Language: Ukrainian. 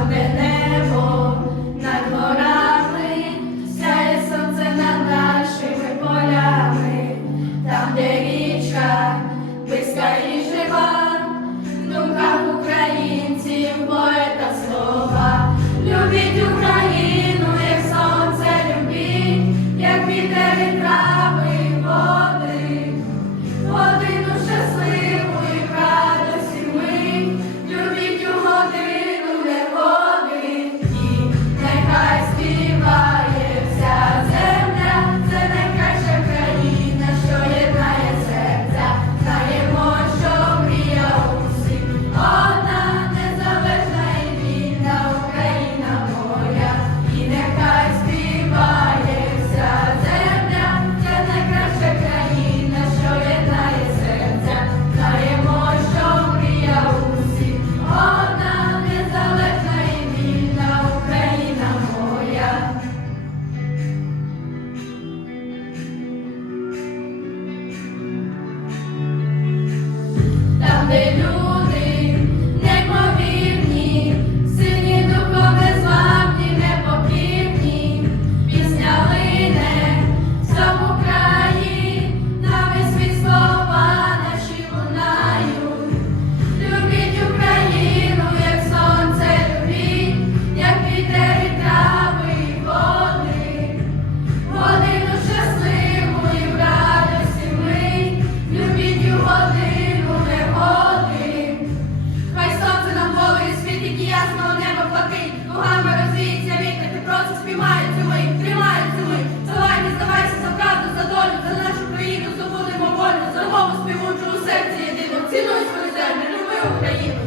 чорне небо. небо плати, Лугами розвіється вітер, ти просто спіймаються ми, тримаються ми. Давай, не здавайся за правду, за долю, за нашу країну забудемо волю, за мову співучу у серці єдину. Цінуй свою землю, люби Україну.